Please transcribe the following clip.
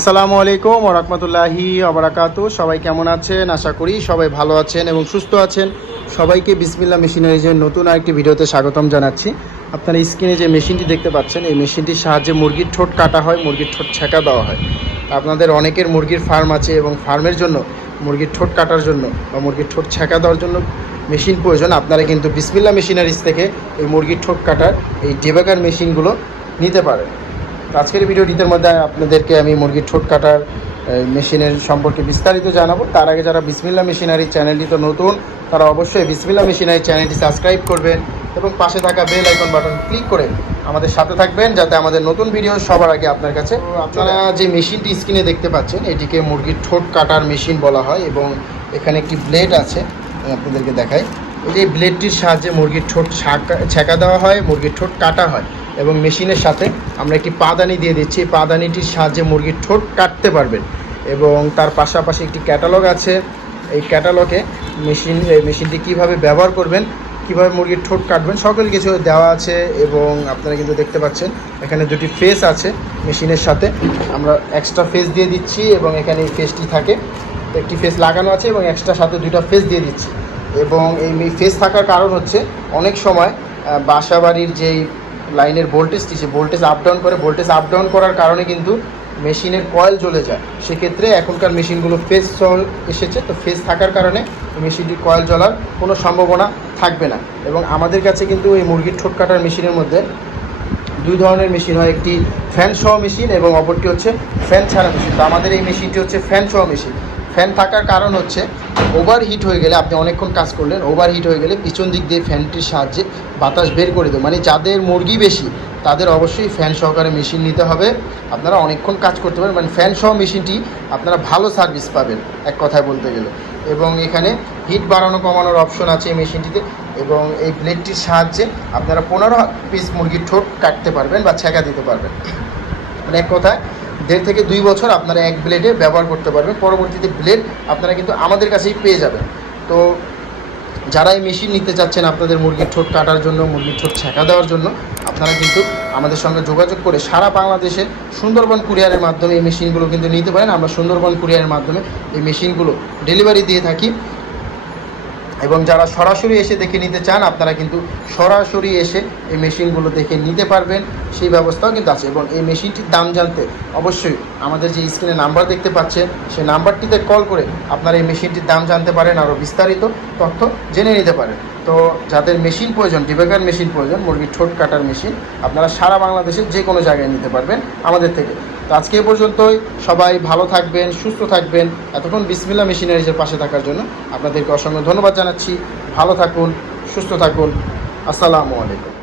আসসালামু আলাইকুম ওরহমতুল্লাহি আবরাকাত সবাই কেমন আছেন? আশা করি সবাই ভালো আছেন এবং সুস্থ আছেন। সবাইকে বিসমিল্লা মেশিনারিজের নতুন আরেকটি ভিডিওতে স্বাগতম জানাচ্ছি। আপনারা স্ক্রিনে যে মেশিনটি দেখতে পাচ্ছেন, এই মেশিনটির সাহায্যে মুরগির ঠোঁট কাটা হয়, মুরগির ঠোঁট ছেঁকা দেওয়া হয়। আপনাদের অনেকের মুরগির ফার্ম আছে এবং ফার্মের জন্য মুরগির ঠোঁট কাটার জন্য বা মুরগির ঠোঁট ছেঁকা দেওয়ার জন্য মেশিন প্রয়োজন। আপনারা কিন্তু বিসমিল্লা মেশিনারিজ থেকে এই মুরগির ঠোঁট কাটার এই ডেবাকার মেশিনগুলো নিতে পারেন। আজকের ভিডিওটির মধ্যে আপনাদেরকে আমি মুরগির ঠোঁট কাটার মেশিনের সম্পর্কে বিস্তারিত জানাব। তার আগে যারা বিসমিল্লা মেশিনারি চ্যানেলটি তো নতুন তারা অবশ্যই বিসমিল্লা মেশিনারি চ্যানেলটি সাবস্ক্রাইব করবেন এবং পাশে থাকা বেল আইকন বাটন ক্লিক করে আমাদের সাথে থাকবেন যাতে আমাদের নতুন ভিডিও সবার আগে আপনার কাছে আপনারা যে মেশিনটি স্ক্রিনে দেখতে পাচ্ছেন এটিকে মুরগির ঠোঁট কাটার মেশিন বলা হয় এবং এখানে একটি ব্লেড আছে আমি আপনাদেরকে দেখাই। এই যে ব্লেডটির সাহায্যে মুরগির ঠোঁট ছাকা- ছেঁকা দেওয়া হয় মুরগির ঠোঁট কাটা হয় এবং মেশিনের সাথে আমরা একটি পাদানি দিয়ে দিচ্ছি। এই পাদানিটির সাহায্যে মুরগির ঠোঁট কাটতে পারবেন এবং তার পাশাপাশি একটি ক্যাটালগ আছে। এই ক্যাটালগে মেশিন মেশিনটি কীভাবে ব্যবহার করবেন কীভাবে মুরগির ঠোঁট কাটবেন সকল কিছু দেওয়া আছে এবং আপনারা কিন্তু দেখতে পাচ্ছেন এখানে দুটি ফেস আছে মেশিনের সাথে। আমরা এক্সট্রা ফেস দিয়ে দিচ্ছি এবং এখানে এই ফেসটি থাকে। একটি ফেস লাগানো আছে এবং এক্সট্রা সাথে দুইটা ফেস দিয়ে দিচ্ছি। এবং এই ফেস থাকার কারণ হচ্ছে অনেক সময় আহ, বাসা বাড়ির যেই লাইনের ভোল্টেজটি সে ভোল্টেজ আপ ডাউন করে ভোল্টেজ আপ ডাউন করার কারণে কিন্তু মেশিনের কয়েল জ্বলে যায়। সেক্ষেত্রে এখনকার মেশিনগুলো ফেস চল এসেছে, তো ফেস থাকার কারণে মেশিনটির কয়েল জ্বলার কোনো সম্ভাবনা থাকবে না। এবং আমাদের কাছে কিন্তু এই মুরগির ঠোঁট কাটার মেশিনের মধ্যে দুই ধরনের মেশিন হয়, একটি ফ্যান সহ মেশিন এবং অপরটি হচ্ছে ফ্যান ছাড়া মেশিন। তো আমাদের এই মেশিনটি হচ্ছে ফ্যান সহ মেশিন। ফ্যান থাকার কারণ হচ্ছে ওভার হিট হয়ে গেলে আপনি অনেকক্ষণ কাজ করলেন ওভার হিট হয়ে গেলে পিছন দিক দিয়ে ফ্যানটির সাহায্যে বাতাস বের করে দেবে। মানে যাদের মুরগি বেশি, তাদের অবশ্যই ফ্যান সহকারে মেশিন নিতে হবে। আপনারা অনেকক্ষণ কাজ করতে পারেন মানে ফ্যান সহ মেশিনটি আপনারা ভালো সার্ভিস পাবেন, এক কথায় বলতে গেলে। এবং এখানে হিট বাড়ানো, কমানোর অপশন আছে এই মেশিনটিতে এবং এই ব্লেডটির সাহায্যে আপনারা পনেরো পিস মুরগির ঠোঁট কাটতে পারবেন বা ছেঁকা দিতে পারবেন। মানে এক কথায় দেড় থেকে দুই বছর আপনারা এক ব্লেডে ব্যবহার করতে পারবেন। পরবর্তীতে ব্লেড আপনারা কিন্তু আমাদের কাছেই পেয়ে যাবেন। তো যারা এই মেশিন নিতে চাচ্ছেন আপনাদের মুরগির ঠোঁট কাটার জন্য, মুরগির ঠোঁট ছেঁকা দেওয়ার জন্য, আপনারা কিন্তু আমাদের সঙ্গে যোগাযোগ করে সারা বাংলাদেশে সুন্দরবন কুরিয়ারের মাধ্যমে এই মেশিনগুলো কিন্তু নিতে পারেন। আমরা সুন্দরবন কুরিয়ারের মাধ্যমে এই মেশিনগুলো ডেলিভারি দিয়ে থাকি। এবং যারা সরাসরি এসে দেখে নিতে চান, আপনারা কিন্তু সরাসরি এসে এই মেশিনগুলো দেখে নিতে পারবেন, সেই ব্যবস্থাও কিন্তু আছে এবং এই মেশিনটির দাম জানতে অবশ্যই আমাদের যে স্ক্রিনে নাম্বার দেখতে পাচ্ছেন, সেই নাম্বারটিতে কল করে আপনারা এই মেশিনটির দাম জানতে পারেন, আরও বিস্তারিত তথ্য জেনে নিতে পারেন। তো যাদের মেশিন প্রয়োজন, ডিবেকার মেশিন প্রয়োজন মুরগির ঠোঁট কাটার মেশিন, আপনারা সারা বাংলাদেশের যে কোনো জায়গায় নিতে পারবেন আমাদের থেকে। তো আজকে এ পর্যন্তই, সবাই ভালো থাকবেন, সুস্থ থাকবেন। এতক্ষণ বিসমিল্লা মেশিনারিজের পাশে থাকার জন্য আপনাদেরকে অসংখ্য ধন্যবাদ জানাচ্ছি। ভালো থাকুন, সুস্থ থাকুন। আসসালামু আলাইকুম।